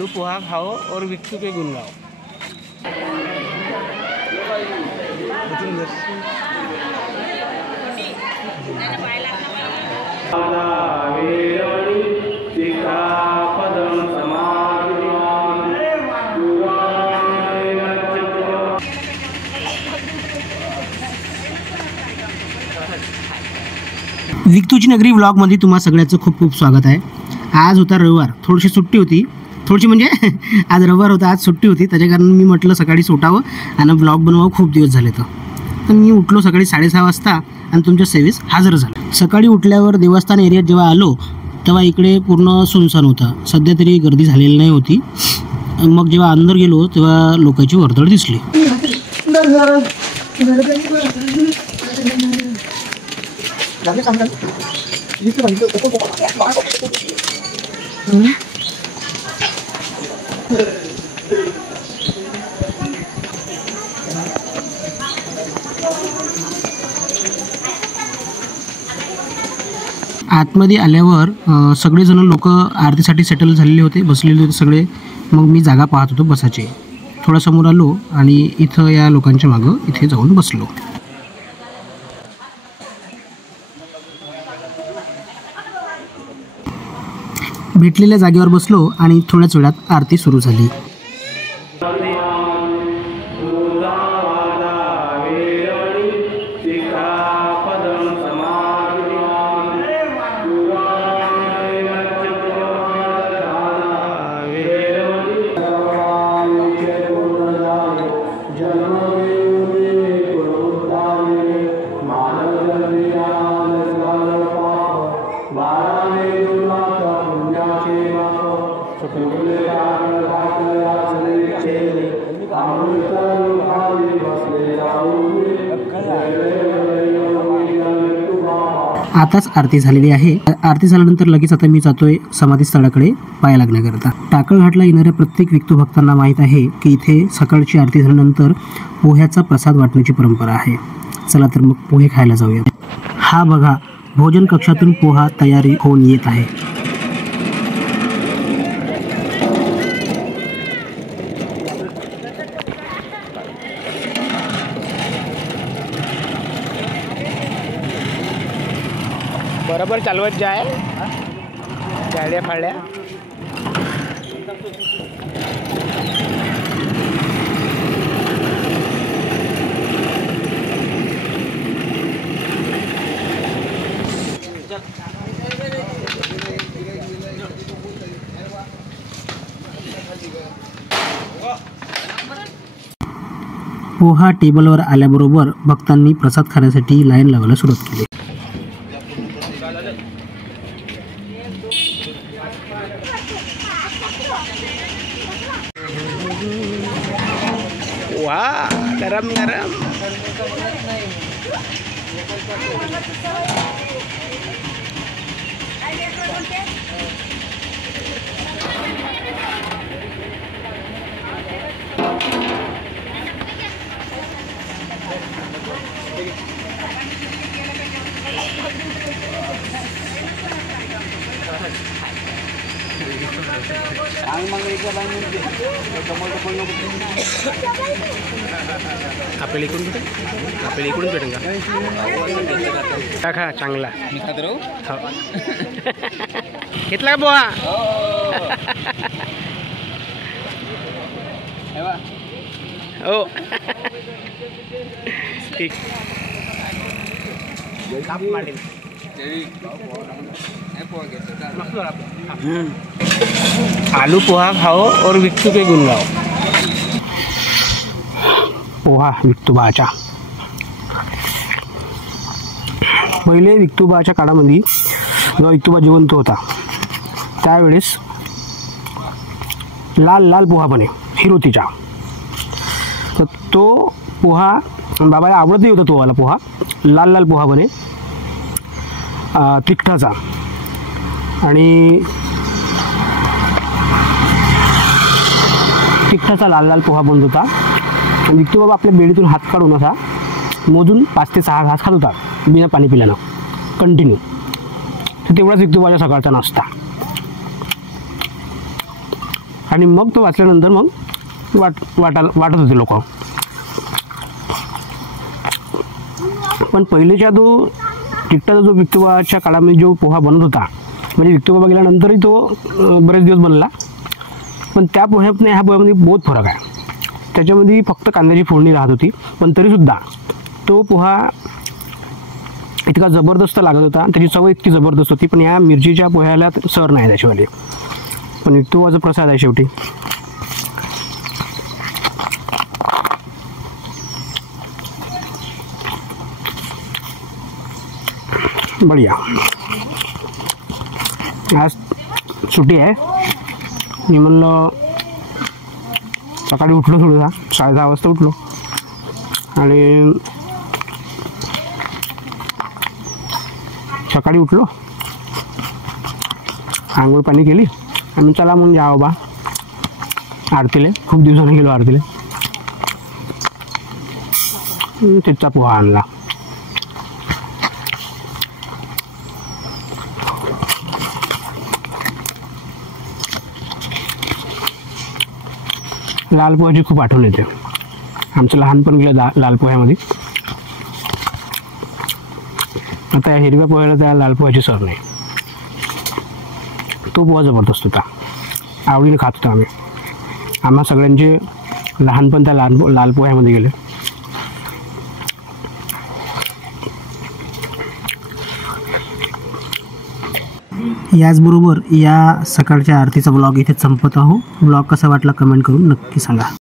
आलू पोहा खाओ और विक्टू के गुण गाओ। विक्टूची नगरी व्लॉगमध्ये तुम्हा सगळ्यांचं खूप खूप स्वागत आहे। आज होता रविवार, थोडीशी सुट्टी होती, थोडीशी म्हणजे आज रविवार होता, आज सुट्टी होती, त्याच्या कारण मी म्हटलं सकाळी सुटावं आणि व्लॉग बनवावं। खूप दिवस झाले तर मी उठलो सकाळी 6:30 वाजता आणि तुमच्या सेवेस हजर झालो। सकाळी उठल्यावर देवस्थान एरियात जेव्हा आलो तेव्हा इकडे पूर्ण सुनसान होता, सध्या तरी गर्दी झालेली नाही होती। मग जेव्हा अंदर गेलो तेव्हा लोकांची वर्दळ दिसली। आतमध्ये आल्यावर सगळेजण लोक आरतीसाठी सेटल झालेले होते, बसलेले होते सगळे। मग मी जागा पाहत होतो बसायची। थोडा समोर आलो आणि इथं या लोकांच्या मागं इथे जाऊन बसलो। भेटलेल्या जागेवर बसलो आणि थोड्याच वेळात आरती सुरू झाली। आताच आरती झालेली आहे। आरती झाल्यानंतर लगेच आता मी जातोय समाधी स्थळाकडे पाया लागण्याकरता। टाकळघाटला येणाऱ्या प्रत्येक विक्टू भक्तांना माहीत आहे की इथे सकाळची आरती झाल्यानंतर पोह्याचा प्रसाद वाटण्याची परंपरा आहे। चला तर मग पोहे खायला जाऊया। हा बघा, भोजन कक्षातून पोहा तयारी होऊन येत आहे। बरोबर चालवत जाय, गाड्या फाड्या। पोहा टेबलवर आल्याबरोबर भक्तांनी प्रसाद खाण्यासाठी लाईन लावायला सुरुवात केली। वाह, गरम गरम। आपल्याला इकडून भेटेल, आपल्याला इकडून भेटेल का? खा चांगला मी खात राहू। घेतला का पोहा? हो ठीक। आलू पोहा खाओ और विक्टू के गुण गाओ। पोहा विक्टोबाच्या। पहिले विक्टोबाच्या काळामध्ये जेव्हा विक्टोबा जिवंत होता त्यावेळेस लाल लाल पोहा बने हिरोतीचा। तर तो पोहा बाबाला आवडतही होता, तो वाला पोहा लाल लाल पोहा बने तिखटाचा। आणि तिखटाचा लाल लाल पोहा बनत होता। विक्टू बाबा आपल्या बेडीतून हात काढून असा मोजून 5 ते 6 घास खात होता बिना पाणी पिल्यानं कंटिन्यू। तर तेवढाच विक्टू बाबाच्या सकाळचा नाश्ता। आणि आणि मग तो वाचल्यानंतर मग वाटत होते लोक. पण पहिलेच्या तो टिकटाचा जो विक्टोबाच्या काळामध्ये जो पोहा बनत होता, म्हणजे विक्टोबा गेल्यानंतरही तो बरेच दिवस बनला, पण त्या पोह्यात ह्या पोह्यामध्ये बहुत फरक आहे. त्याच्यामध्ये फक्त कांद्याची फोडणी राहत होती, पण तरीसुद्धा तो पोहा इतका जबरदस्त लागत होता, त्याची चव इतकी जबरदस्त होती. पण या मिरचीच्या पोह्याला सर नाही त्याच्यावाले. पण विक्टोबाचा प्रसाद आहे शेवटी. बढिया. आज सुट्टी आहे. मी म्हणलं सकाळी उठलो, थोडंसा 6:30 वाजता उठलो आणि सकाळी उठलो, आंघोळ पाणी केली आणि चला म्हणून जा बाबा आरतीला. खूप दिवसांनी गेलो आरतीला. तिथचा पोहा आणला. लाल पोह्याची खूप आठवण येते. आमचं लहानपण गेलं लाल पोह्यामध्ये. आता या हिरव्या पोह्याला त्या लाल पोह्याची सर नाही. तो पोहा जबरदस्त होता, आवडीने खात होता आम्ही. आम्हा सगळ्यांचे लहानपण त्या लाल पोह्यामध्ये गेले. याचबरोबर या सकाळच्या आरतीचा ब्लॉग इथे संपत आहो. ब्लॉग कसा वाटला कमेंट करून नक्की सांगा.